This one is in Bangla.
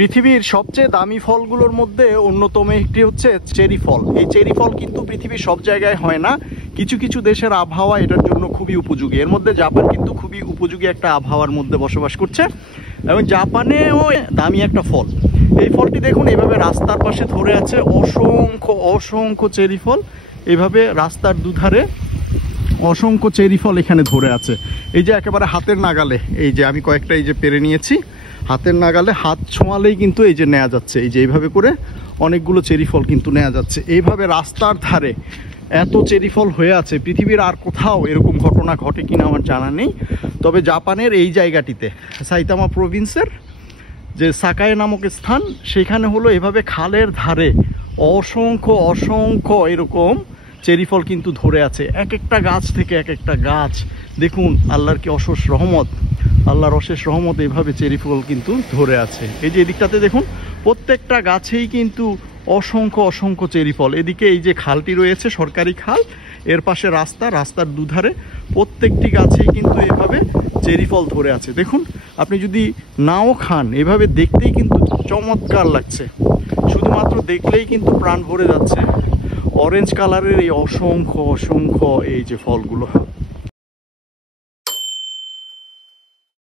পৃথিবীর সবচেয়ে দামি ফলগুলোর মধ্যে অন্যতম একটি হচ্ছে চেরি ফল। এই চেরি ফল কিন্তু পৃথিবীর সব জায়গায় হয় না, কিছু কিছু দেশের আবহাওয়া এটার জন্য খুবই উপযোগী। এর মধ্যে জাপান কিন্তু খুবই উপযোগী একটা আবহাওয়ার মধ্যে বসবাস করছে এবং জাপানেও দামি একটা ফল। এই ফলটি দেখুন এইভাবে রাস্তার পাশে ধরে আছে, অসংখ্য অসংখ্য চেরি ফল এইভাবে রাস্তার দুধারে অসংখ্য চেরি ফল এখানে ধরে আছে। এই যে একেবারে হাতের নাগালে, এই যে আমি কয়েকটা এই যে পেরে নিয়েছি, হাতের নাগালে হাত ছোঁয়ালেই কিন্তু এই যে নেওয়া যাচ্ছে। এই যে এইভাবে করে অনেকগুলো চেরি ফল কিন্তু নেওয়া যাচ্ছে। এইভাবে রাস্তার ধারে এত চেরি ফল হয়ে আছে, পৃথিবীর আর কোথাও এরকম ঘটনা ঘটে কিনা আমার জানা নেই। তবে জাপানের এই জায়গাটিতে সাইতামা প্রভিন্সের যে সাকায়ে নামক স্থান, সেখানে হলো এভাবে খালের ধারে অসংখ্য অসংখ্য এরকম চেরি ফল কিন্তু ধরে আছে। এক একটা গাছ থেকে এক একটা গাছ, দেখুন আল্লাহর কি অশেষ রহমত, আল্লাহর অশেষ রহমত, এইভাবে চেরি ফল কিন্তু ধরে আছে। এই যে এদিকটাতে দেখুন প্রত্যেকটা গাছেই কিন্তু অসংখ্য অসংখ্য চেরি ফল। এদিকে এই যে খালটি রয়েছে সরকারি খাল, এর পাশে রাস্তা, রাস্তার দুধারে প্রত্যেকটি গাছেই কিন্তু এভাবে চেরি ফল ধরে আছে। দেখুন আপনি যদি নাও খান, এভাবে দেখতেই কিন্তু চমৎকার লাগছে, শুধুমাত্র দেখলেই কিন্তু প্রাণ ভরে যাচ্ছে। অরেঞ্জ কালারের এই অসংখ্য অসংখ্য এই যে ফলগুলো।